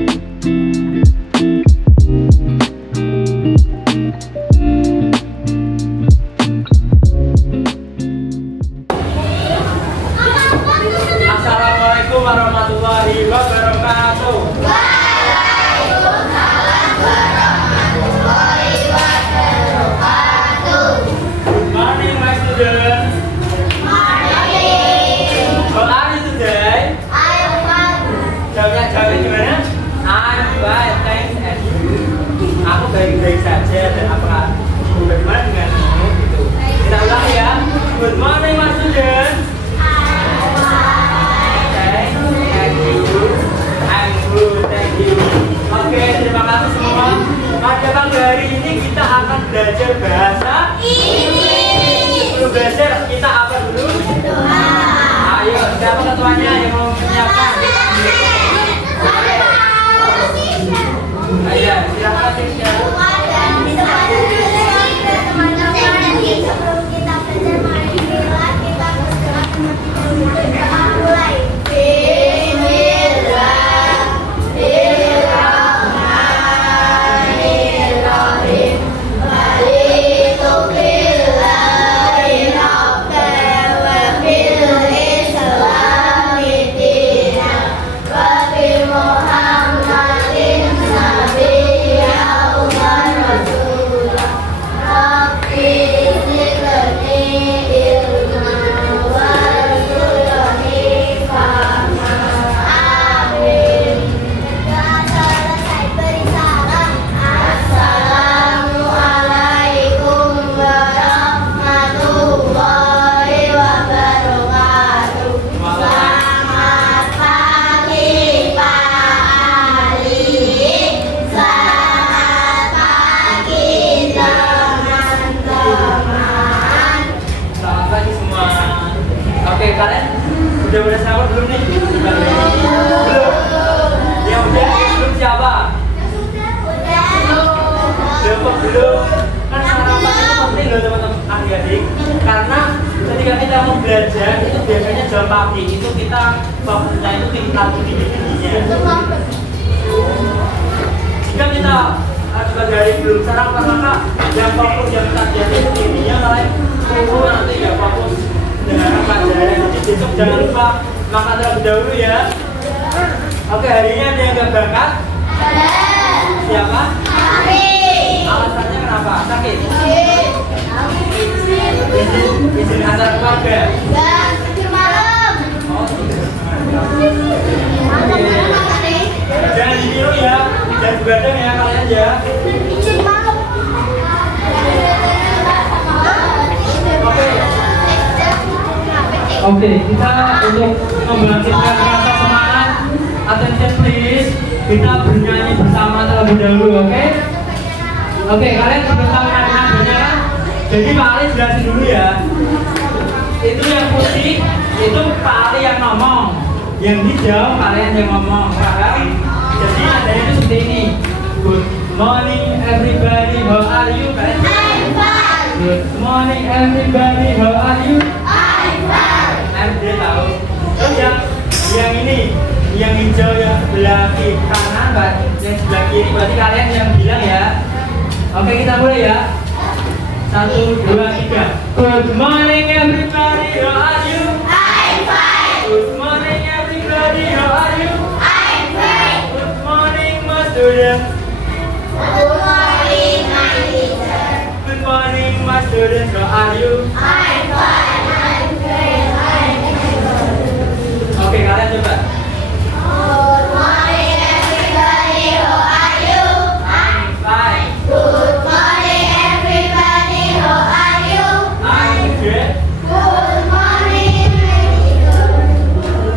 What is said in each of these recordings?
Assalamualaikum warahmatullahi wabarakatuh. Waalaikumsalam warahmatullahi wabarakatuh. Good morning, my students. Morning. How are you today? I'm fine. Jawabnya gimana? I'm fine, thanks, and you? Aku baik-baik saja, dan apakah bagaimana denganmu? Gitu. Kita ulang ya. Good morning, my students. Oke, terima kasih semua. Pada pagi hari ini kita akan belajar bahasa Inggris. Sebelum belajar, kita apa dulu? Doa. Ayo, siapa ketuanya yang mau menyiapkan? Ayo, silakan Tisha. Sebelum kita belajar, marilah kita berdoa mulai. Kalian udah sahur belum nih? Belum? Ya udah, belum siapa? Belum. Kan sarapan itu penting loh teman-teman adik-adik. Karena ketika kita mau belajar itu biasanya jam pagi itu kita fokusnya itu tingginya. Jika kita sebagai hari belum sarapan maka yang fokus yang kajian itu tingginya malah turun nanti ya fokus dengan pelajaran. Jadi besok jangan lupa makan terlebih dahulu ya. Oke, hari ini ada yang gak berangkat? Siapa? Alasannya kenapa? Sakit? Izin antar keluarga? Oh, jangan ditiru ya, jangan begadang ya kalian ya. Oke, kita untuk membangkitkan rasa semangat, attention please, kita bernyanyi bersama terlebih dahulu, oke? Oke, kalian sudah tahu nadanya kan? Jadi Pak Ali jelasin dulu ya. Itu yang putih, itu Pak Ali yang ngomong. Yang hijau kalian yang ngomong, paham? Jadi nadanya itu seperti ini. Good morning everybody, how are you? I'm fine. Good morning everybody, how are you? Dia tahu. Terus yang ini, yang hijau yang sebelah kanan, yang sebelah kiri, berarti kalian yang bilang ya. Oke, kita mulai ya. 1, 2, 3. Good morning everybody, how are you? I'm fine. Good morning everybody, how are you? I'm fine. Good morning my students. Good morning my teacher. Good morning my students, how are you? I'm fine. I'm great. Oke, kalian coba. Good morning everybody, how are you? I'm fine. Good morning everybody, how are you? I'm good. Good morning my teacher.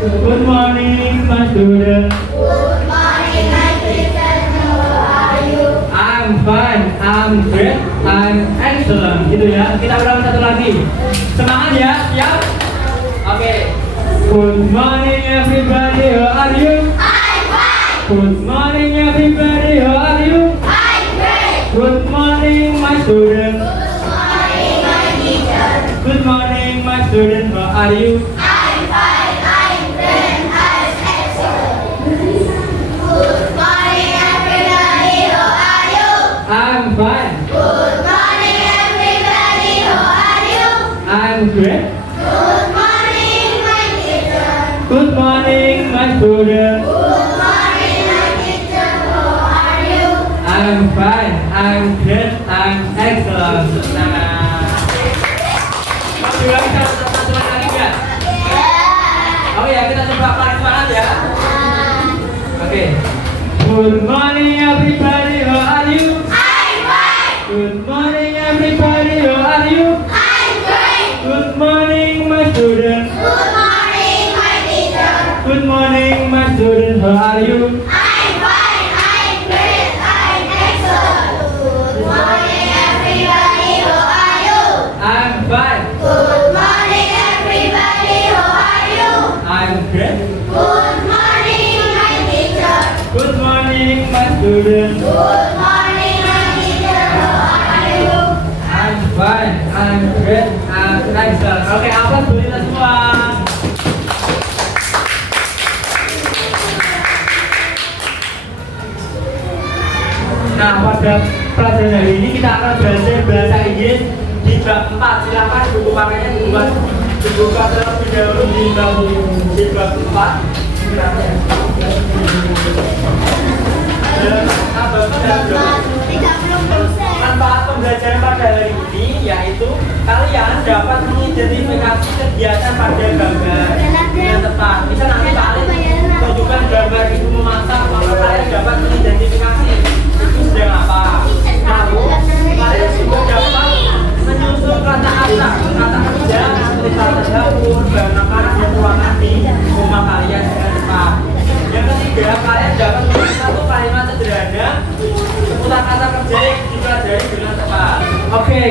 Good morning my students. Good morning my teacher, how are you? I'm fine. I'm great. I'm excellent. Gitu ya. Kita ulang satu lagi. Semangat ya. Siap? Oke. Good morning everybody, how are you? I'm fine. Good morning everybody, how are you? I'm great. Good morning my students. Good morning my teacher. Good morning my students, how are you? I'm fine. I'm great. I'm excellent. Good morning. Okay. Good morning everybody, how are you? I'm fine. Good morning everybody, how are you? I'm great. Good morning my students. Good morning, my teacher. Good morning my students, how are you? I'm fine. I'm great. I'm excellent. Good morning, everybody. How are you? I'm fine. Good morning, everybody. How are you? I'm great. Good morning, my teacher. Good morning my students. Good morning, my teacher. How are you? I'm fine. I'm great. I'm excellent. Oke, apa dulu kita semua? Nah, pada pelajaran hari ini kita akan belajar bahasa Inggris di bab 4. Silakan buku pakainya dibuka terlebih dahulu di bab 4. Manfaat pembelajaran pada hari ini yaitu kalian dapat mengidentifikasi kegiatan pada gambar dengan tepat. Bisa nanti kalian tunjukkan gambar itu memasak, maka kalian dapat mengidentifikasi itu sedang apa. Lalu kalian juga dapat menyusun kata asal, kata kerja, seperti kata dapur, bahan makanan dan ruangan di rumah kalian dengan tepat. Yang ketiga, kalian dapat menulis satu kalimat sederhana seputar kata kerja yang dipelajari dengan tepat. Oke,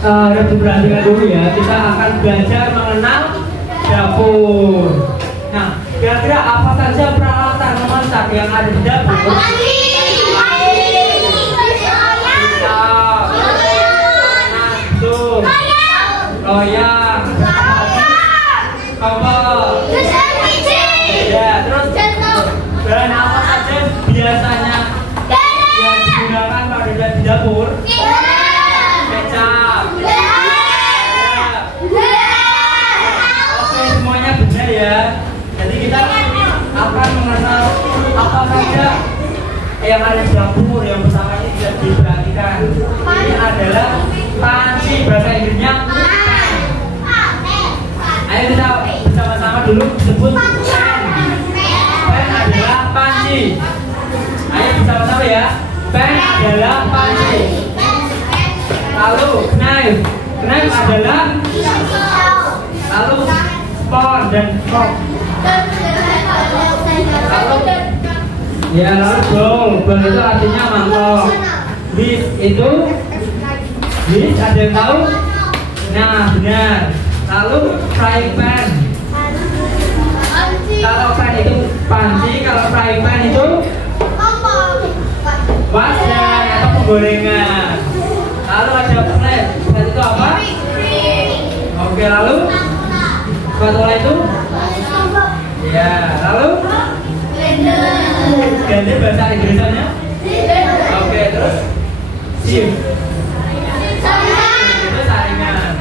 harus diperhatikan dulu ya. Kita akan belajar mengenal dapur. Nah, kira-kira apa saja peralatan memasak yang ada di dapur? Loyang, kompor, ya, terus bahan apa saja biasanya yang digunakan pada di dapur? Kecap. Oke, semuanya benar ya. Jadi kita akan mengenal apa saja yang ada di dapur. Yang pertama ini tidak diperhatikan. Ini adalah panci, bahasa Inggrisnya. Ayo kita bersama-sama dulu sebut pen. Pen adalah panci. Ayo bersama-sama ya. Pen adalah panci. Lalu knife. Knife adalah. Lalu spoon dan fork. Lalu ya, lalu bowl. Bowl itu artinya mangkok. Dish itu. Dish ada yang tahu? Nah, benar. Lalu frying pan. Kalau pan itu panci, kalau frying pan itu wajan atau penggorengan. Lalu ada plate. Plate itu apa? Oke, lalu spatula itu? Ya, lalu blender bahasa Inggrisnya? Oke, terus sieve. Itu saringan.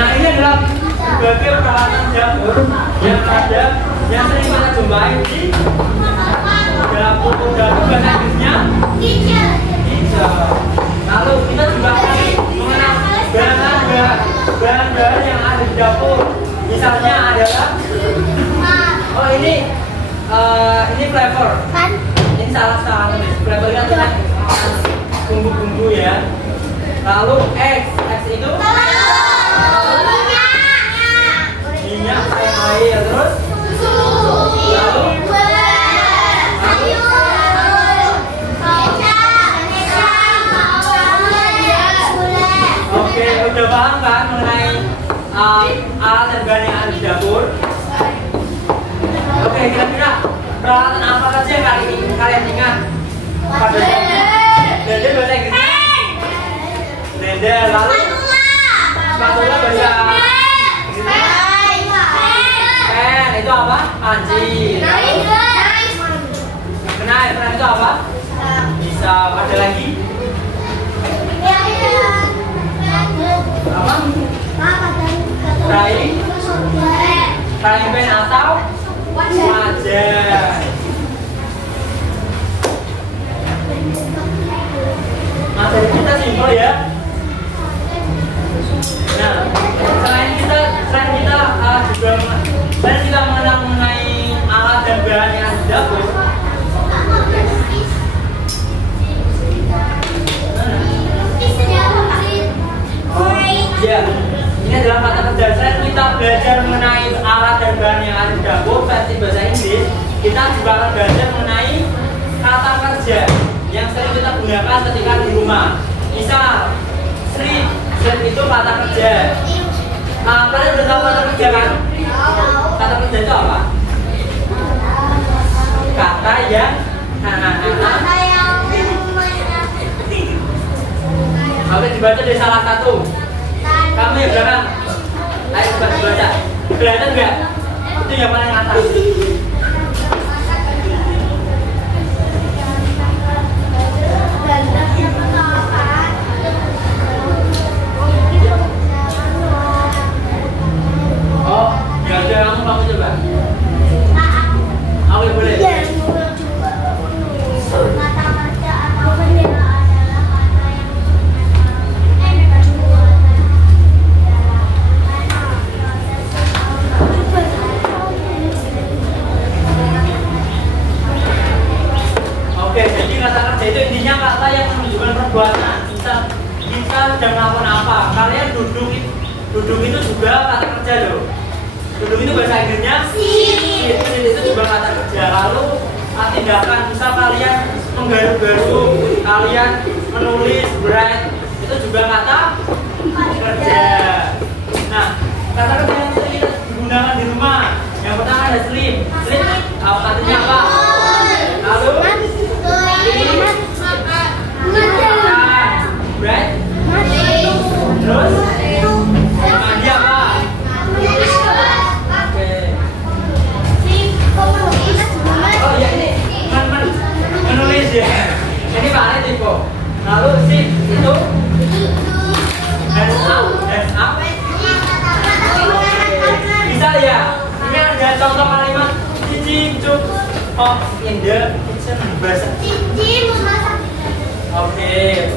Nah, ini adalah sebagai peralatan dapur yang ada yang sering kita jumpai di dapur bahasa Inggrisnya kitchen. Lalu kita juga mengenal bahan-bahan yang ada di dapur. Misalnya adalah ini flavor. Ini salah flavor kan bumbu-bumbu ya. Lalu egg itu minyak, air, terus lalu oke, udah paham kan mengenai alat dan bahan yang ada di dapur? Oke, kira-kira peralatan apa saja yang kalian ingat pada blender bahasa Inggrisnya? Blender, lalu spatula bahasa pen itu apa? Panci. Knife itu apa? Bisa. Ada lagi? Apa? Frying pan atau wajan. Materi kita simpel ya. Nah, selain kita juga mengenal mengenai alat dan bahan yang ada di dapur, Ya, ini adalah kata kerja. Selain kita belajar mengenai alat dan bahan yang ada di dapur versi bahasa Inggris, kita juga akan belajar mengenai kata kerja yang sering kita gunakan ketika di rumah. Misal, sleep itu kata kerja. Kalian udah tahu kata kerja kan? Kata kerja itu apa? Kata yang Oke, dibaca dari salah satu. Kamu yang belakang. Ayo coba dibaca. Kelihatan nggak? Itu yang paling atas. Oh, ya udah kamu coba. Oke, boleh. Oke, jadi kata kerja itu intinya kata yang menunjukkan perbuatan. Kita sedang melakukan apa? Kalian duduk itu juga kata kerja loh. Duduk itu bahasa Inggrisnya sit itu juga kata kerja. Lalu tindakan, misal kalian menggaruk-garuk, kalian menulis, write, itu juga kata kerja. Nah, kata kerja yang sering digunakan di rumah, yang pertama ada sleep. Sleep artinya apa? Lalu right? Terus mandi apa? Oh ya, ini menulis ya. Ini Pak Ali Tipo. Lalu sip itu hands up. Bisa ya. Ini ada contoh kalimat Cici cook off in the kitchen bahasa. Oke.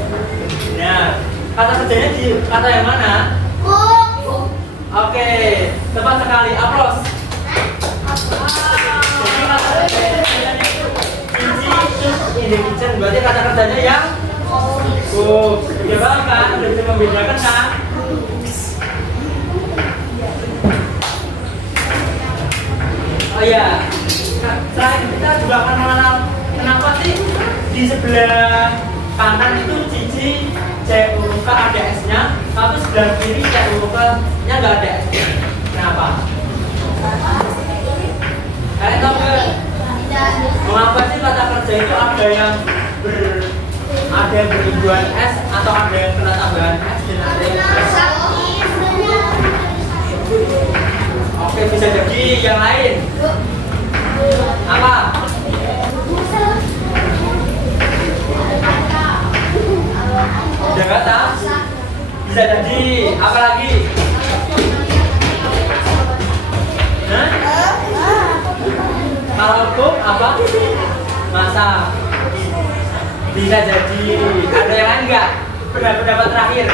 Nah, kata kerjanya di kata yang mana? Oke, tepat sekali. Aplaus. Jadi kata kerjanya itu in the kitchen, berarti kata kerjanya yang cook. Ya kan? Udah bisa membedakan kan? Oh ya, selain kita juga akan mengenal kenapa sih di sebelah kanan itu Cici CUK ada S-nya, tapi sebelah kiri CUK-nya nggak ada S-nya. Kenapa? Kalian tahu nggak? Mengapa sih kata kerja itu ada yang beribuan S atau ada yang kena tambahan S dan ada yang S? Oke, bisa jadi yang lain. Apa? Jakarta? Bisa jadi. Apa lagi? Hah? Kalau cook apa? Masak. Bisa jadi. Ada yang lain nggak? Pendapat terakhir.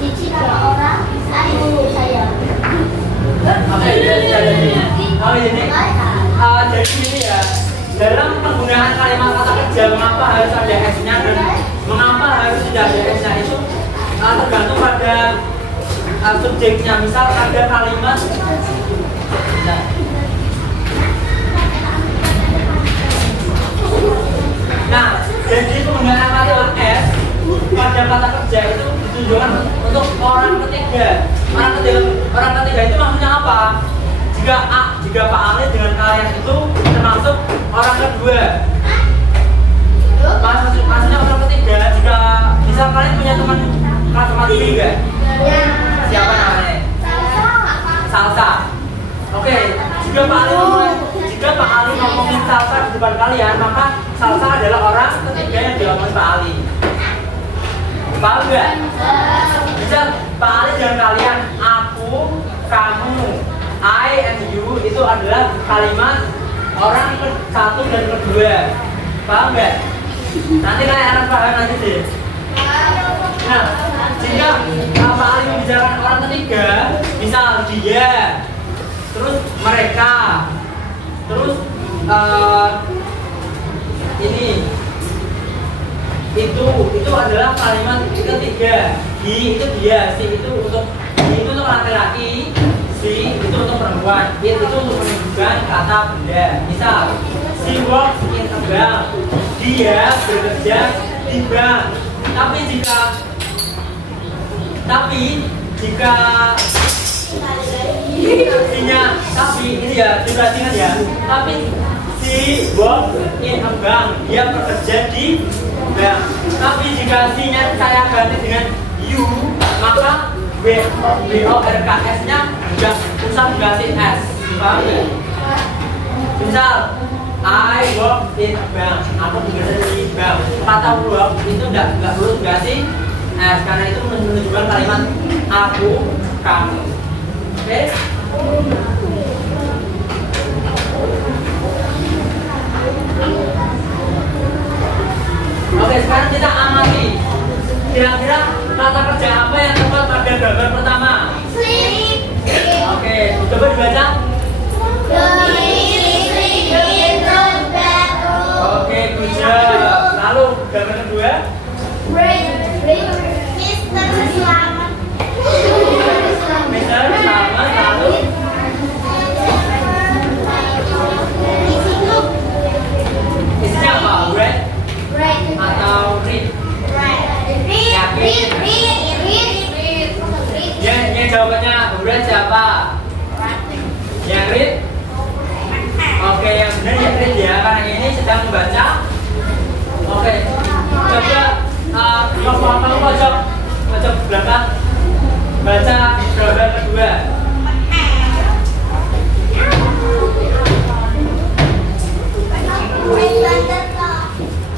Cici dua orang, saya. Oke, bisa jadi. Oh ini. Jadi ini ya. Dalam penggunaan kalimat kata kerja, mengapa harus ada S-nya dan mengapa harus tidak ada S-nya itu tergantung pada subjeknya. Misal ada kalimat nah, jadi penggunaan kalimat S pada kata kerja itu ditujukan untuk orang ketiga. Orang ketiga itu maksudnya apa? Jika Pak Ali dengan kalian itu termasuk orang kedua. Maksudnya orang ketiga, jika misal kalian punya teman kelas matematika enggak? Siapa namanya? Salsa. Oke, jika Pak Ali ngomongin Salsa di depan kalian, maka Salsa adalah orang ketiga yang diomongin Pak Ali. Paham enggak? Misal Pak Ali dengan kalian, aku, kamu, I and you itu adalah kalimat orang satu dan kedua. Paham nggak? Nanti kalian akan paham lagi deh. Nah, jika Pak Ali membicarakan orang ketiga, misal dia, terus mereka, terus ini, itu adalah kalimat ketiga. He itu dia, si itu untuk laki-laki, si itu untuk perempuan, it itu untuk menunjukkan kata benda. Misal, she works in a bank. Dia bekerja di bank. Tapi jika ini ya diperhatikan ya. Tapi si works in a bank, dia bekerja di bank. Tapi jika sinya saya ganti dengan you, maka WORKS-nya juga usah dikasih S. Paham ya? Misal, I work in a bank. Aku bekerja di bank. Kata work itu nggak perlu dikasih S karena itu menunjukkan kalimat aku, kamu. Oke? Oke, sekarang kita amati. Kira-kira kata kerja apa yang tepat pada gambar pertama? Sleep. Oke, coba dibaca. Oke, good job. Lalu gambar kedua? Mister Selamat. Lalu isinya apa? Read atau read? Yang jawabannya read siapa? Yang read? Oke, yang benar yang read ya, karena ini sedang membaca. Oke, coba kamu pojok belakang baca gambar kedua.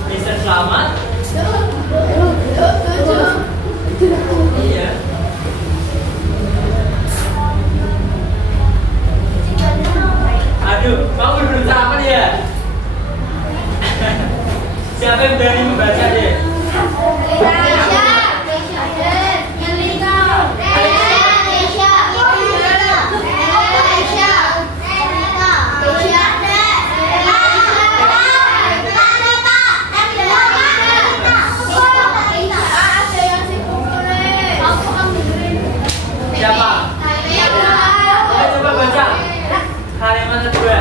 Mister Selamat. Iya. Aduh, kamu belum sarapan ya? Siapa yang berani membaca deh? Siapa? Oke, coba baca kalimat kedua.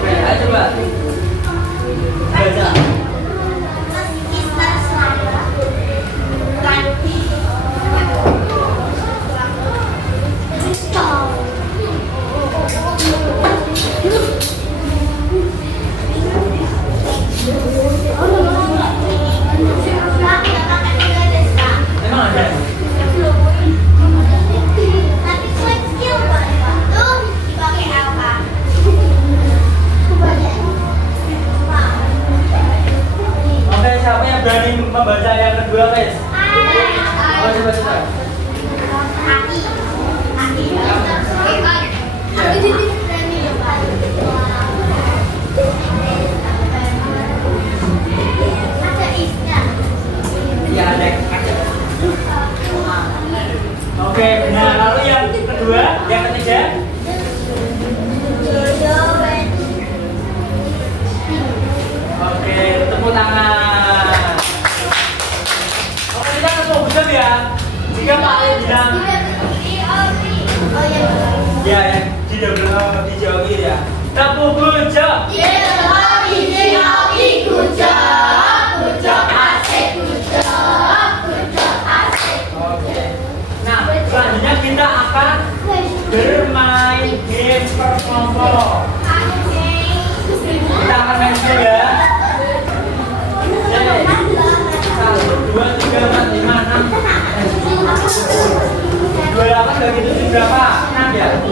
Oke, ayo coba baca. Emang ada? Oke, siapa yang berani membaca yang kedua, guys? Oh, coba. Ya, ada. Oke, nah lalu yang kedua, yang ketiga. Oke, tepuk tangan. Oke, kita tepuk betul ya. Jika Pak Ali bilang, ya, yang dijawab ya. Tepuk good job. Oke. Nah, selanjutnya kita akan bermain game per kelompok. Kita akan main game ya. 1, 2, 3, 4, 5, 6 28 bagi 7 berapa? 6 ya? 4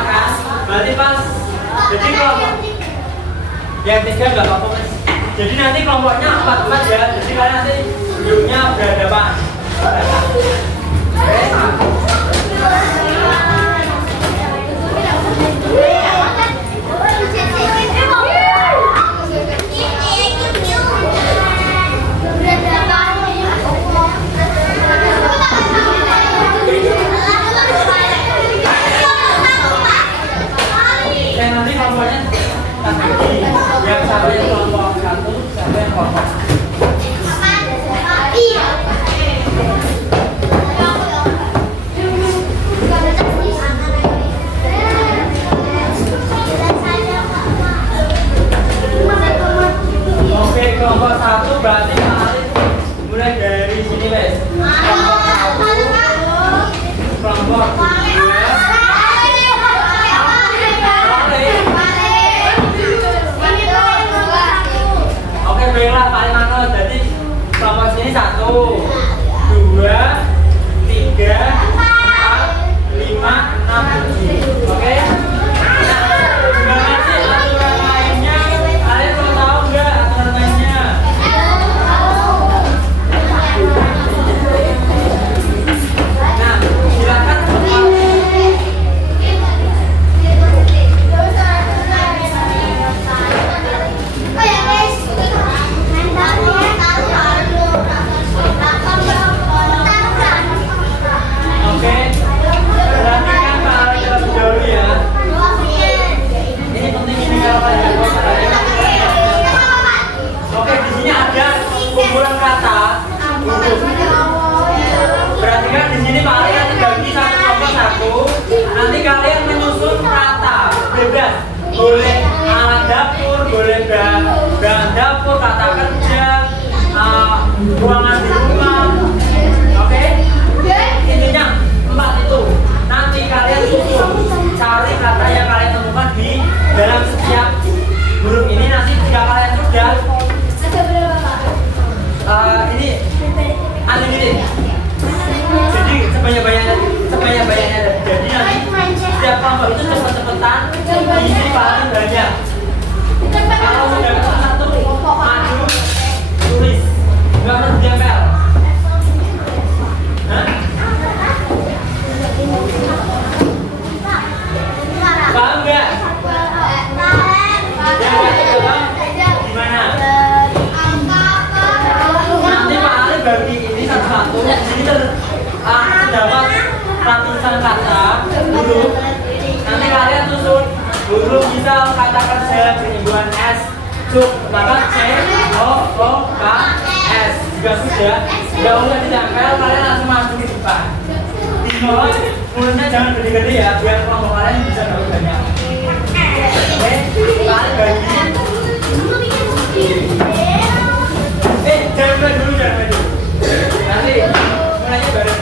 kan? Berarti pas. Jadi kelompok yang 3 nggak apa-apa. Jadi nanti kelompoknya 4 ya. Jadi kalian nanti duduknya berhadapan. Oke. Nanti kelompoknya yang satu yang kelompok satu, satu yang kelompok. Oke, kelompok satu berarti mulai dari sini wes. Kelompok dua. Oke, baiklah Pak Limano. Jadi kelompok sini 1, 2, 3, 4, 5, 6, 7. Oke. Gimana sih aturan mainnya? Kalian mau tahu nggak aturan mainnya? Nah, silakan. Oke, perhatikan kalau terlebih dahulu ya. Ini penting ini kalau kalian Oke, di sini ada kumpulan kata huruf. Perhatikan di sini kalian dibagi satu kelompok satu. Nanti kalian menyusun kata bebas. Boleh alat dapur, boleh bahan dapur, kata kerja, ruangan di rumah. Oke? Intinya 4 itu. Nanti kalian susun, cari kata yang kalian temukan di dalam setiap huruf ini. Nanti jika kalian sudah ini unlimited. Jadi sebanyak-banyaknya. Jadi nanti setiap kelompok itu cepet-cepetan isi paling banyak. Kalau sudah ketemu satu, maju, tulis, nggak perlu jempel. Paham nggak? Gimana? Nanti Pak Ali bagi ini satu-satu. Di sini terdapat ratusan kata huruf. Nanti kalian susun huruf misal kata kerja penyembuhan S, cuk, maka C, O, K, S. Jika sudah, nggak usah ditempel, kalian langsung masuk di depan. Di bawah mulutnya jangan gede-gede ya, biar kelompok kalian bisa dapat banyak. Oke, kalian bagi. Jangan main dulu. Nanti mulainya bareng.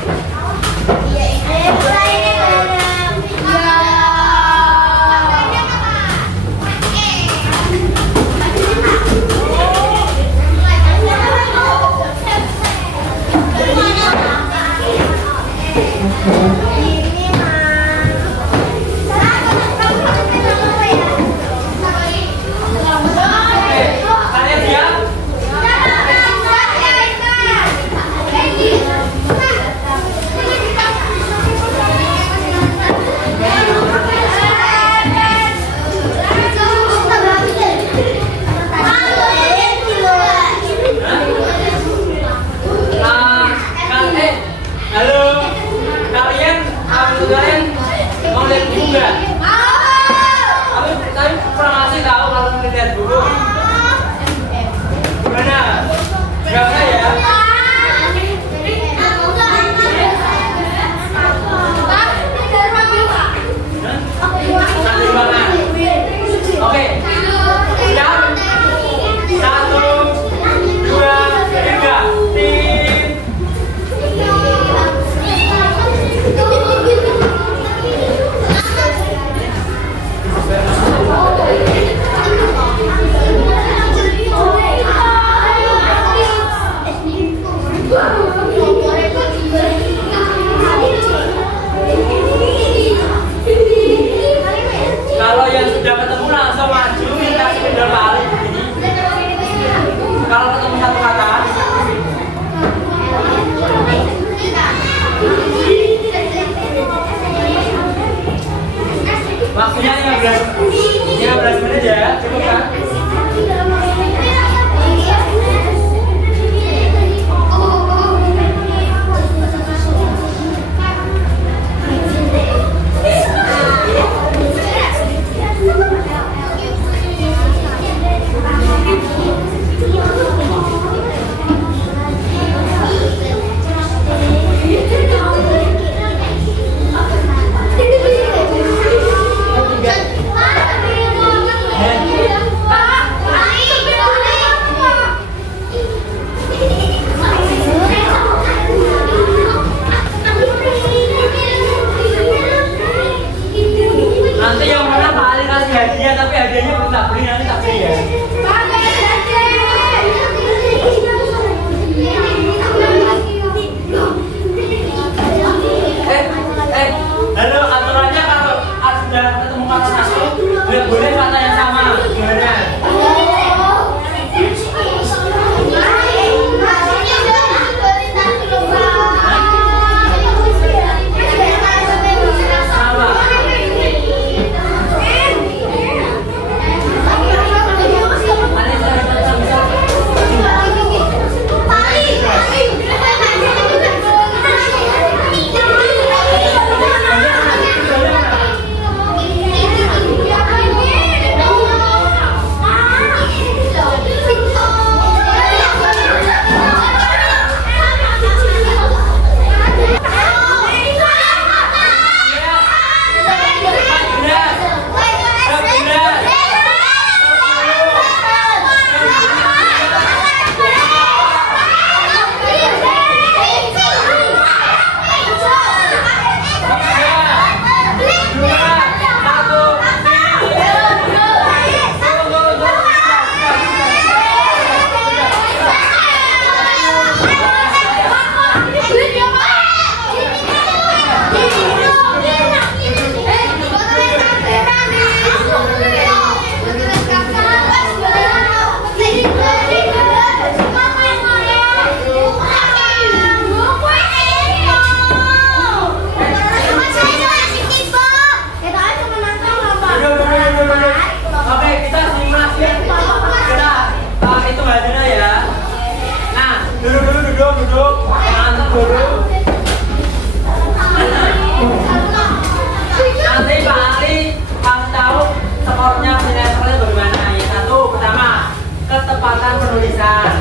penulisan.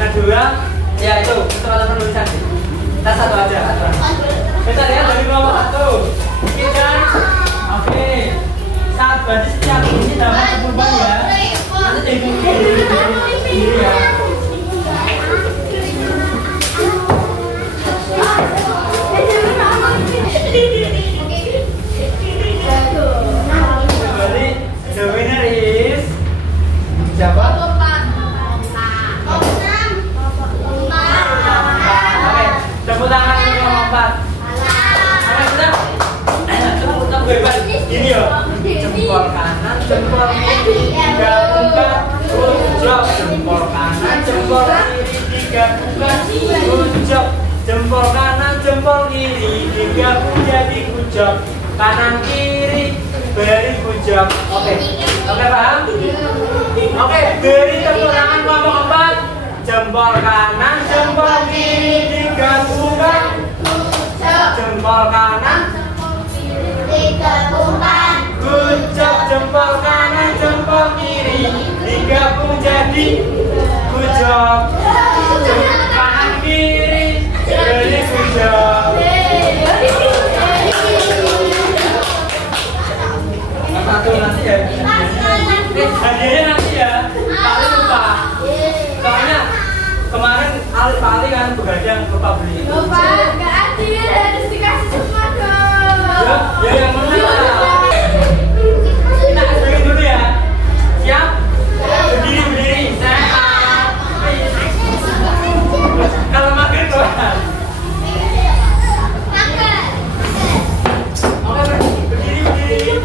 Kedua, ya itu kecepatan penulisan. Kita satu aja aturan. Kita lihat dari kelompok 1. Oke kan? Oke. Saat berarti setiap ini dapat berubah ya. Nanti jadi ini ya. Berarti the winner is siapa? Tepuk tangan untuk kelompok 4. Bebas. Gini ya. Jempol kanan, jempol kiri, digabungkan, ujok. Jempol kanan, jempol kiri, digabungkan, ujok. Jempol kanan, jempol kiri, digabung jadi ujok. Kanan kiri, beri ujok. Oke, paham? Oke, beri tepuk tangan kelompok 4. Jempol kanan, jempol kiri, digabungkan, jempol kanan, digabungkan, ujok. Jempol kanan, jempol kiri, digabung jadi ujok. Kanan kiri, jadi ujok. Satu nanti ya. Hadiahnya nanti ya. Kali lupa. Soalnya kemarin Pak Ali kan begadang lupa beli. Lupa, nggak adil, harus dikasih semua dong. Ya yang menang. Kita kasih dulu ya. Siap? Berdiri. Sehat. Kalau makan doang. Oke, berdiri.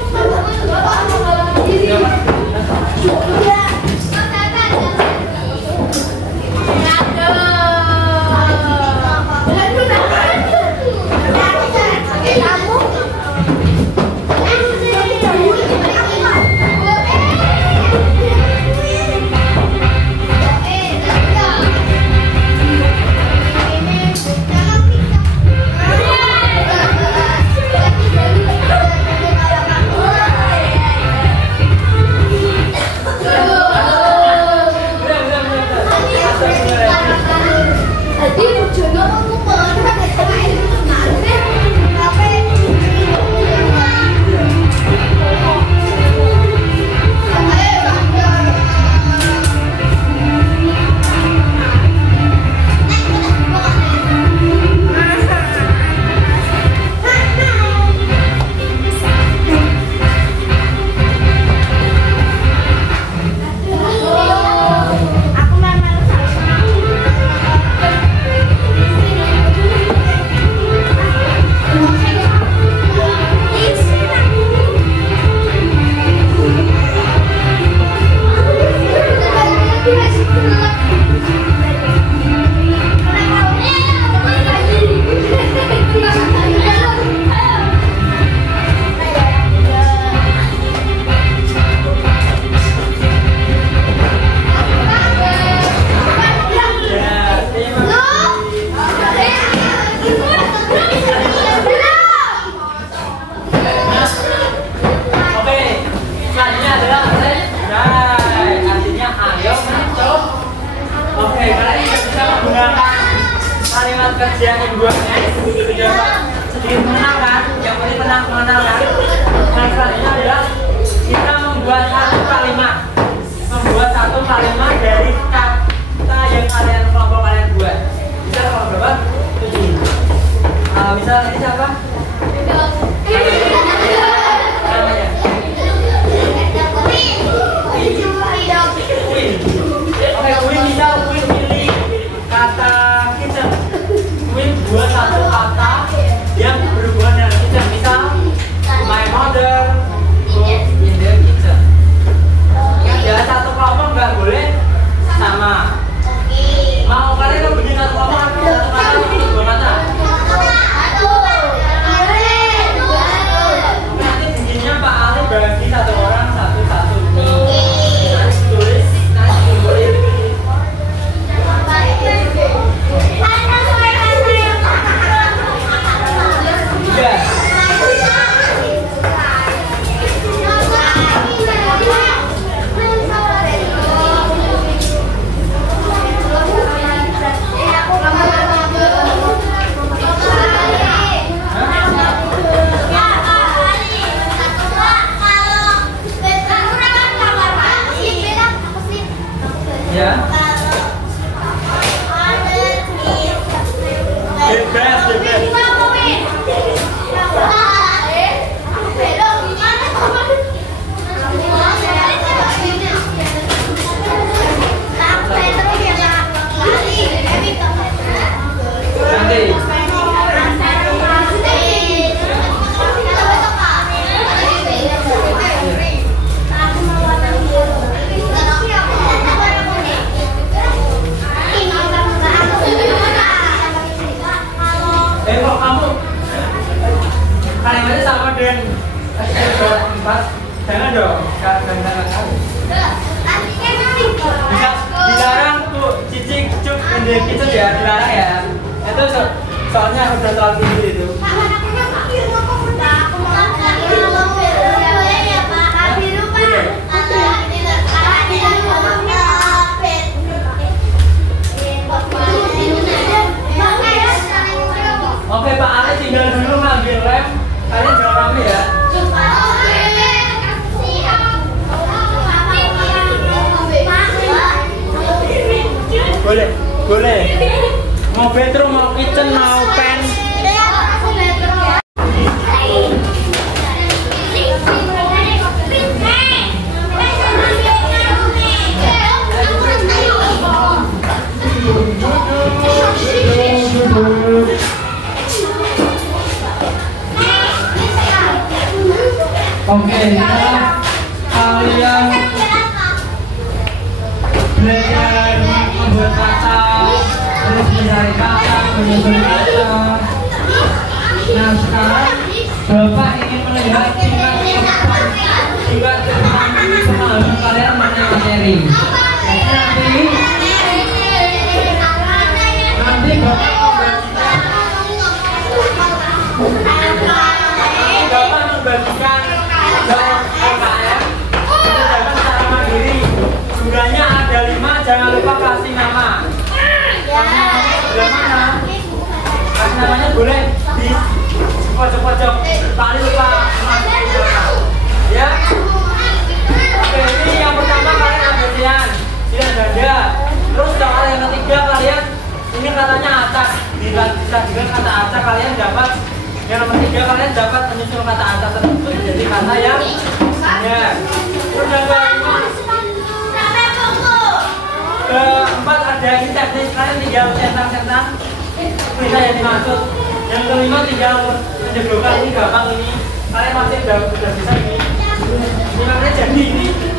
Kerja yang dua sudah sedikit mengenalkan, yang penting mengenalkan. Dan selanjutnya adalah kita membuat satu kalimat dari kata yang kelompok kalian buat. Bisa kelompok berapa? 7. Misal ini siapa? Namanya? Oke, Queen misal Queen pilih kata kitchen. Buat satu kata yang berhubungan dengan kitchen, misal my mother cooks in the kitchen. Ya satu kelompok nggak boleh sama tempat. Jangan dong, jangan kali. Bisa dilarang tuh cicik cuk in the kitchen ya, dilarang ya. Itu soalnya udah terlalu tinggi itu. Oke Pak Ale tinggal dulu ngambil lem. Kalian jangan rame ya. Boleh, boleh. Mau bedroom, mau kitchen, mau pen. Oke, setelah kalian belajar membuat kata, terus mencari kata, menyusun kata. Nah sekarang Bapak ingin melihat tingkat pemahaman kalian mengenai materi. Nanti Bapak membagikan dalam LKM belajar secara mandiri. Jumlahnya ada 5, jangan lupa kasih nama. Kasih mana? Kasih namanya boleh di pojok-pojok. Paling lupa ya. Oke, ini yang pertama kalian ambil sian, tidak ganda. Terus soal yang ketiga kalian ini katanya acak. Bisa dengan kata acak kalian dapat. Yang nomor 3 kalian dapat menyusul kata acak tersebut jadi kata yang benar. Terus yang keempat ada ini teknis, kalian tinggal centang-centang bisa yang dimaksud. Yang kelima tinggal menjeblokkan, ini gampang ini. Kalian masih udah bisa ini. Ini makanya jadi ini.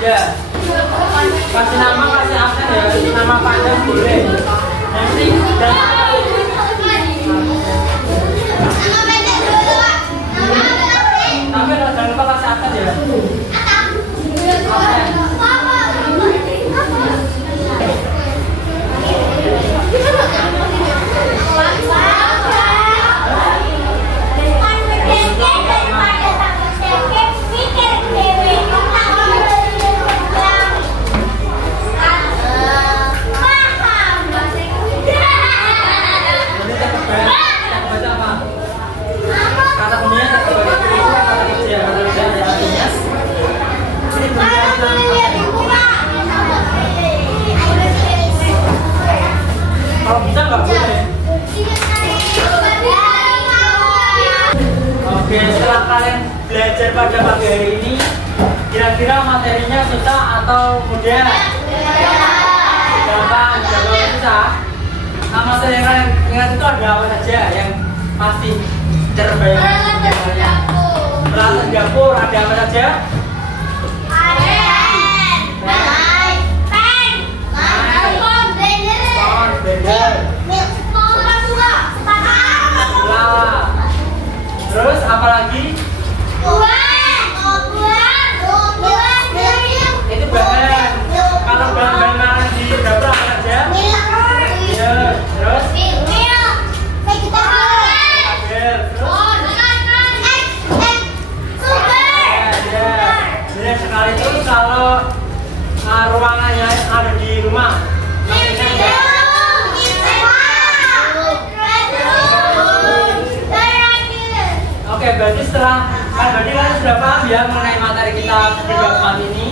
Ya, kasih nama, kasih absen ya, nama panjang boleh. Nanti dan tapi jangan lupa kasih absen ya. Kalau bisa nggak boleh. Oke, setelah kalian belajar pada pagi hari ini, kira-kira materinya susah atau mudah? Gampang, kalau susah. Nah, materi yang kalian ingat itu ada apa saja yang pasti terbayang? Peralatan dapur ada apa saja? Terus apa lagi? Itu bahan. Kalau bahan-bahan di berarti kalian sudah paham ya mengenai materi kita berdebat ini.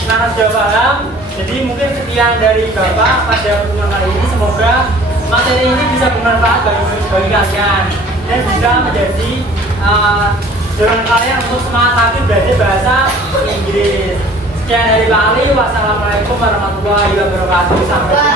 Karena sudah paham, jadi mungkin sekian dari Bapak pada pertemuan kali ini. Semoga materi ini bisa bermanfaat bagi kalian dan bisa menjadi dorongan kalian untuk semangat lagi belajar bahasa Inggris. Sekian dari Pak Ali. Wassalamualaikum warahmatullahi wabarakatuh. Sampai jumpa.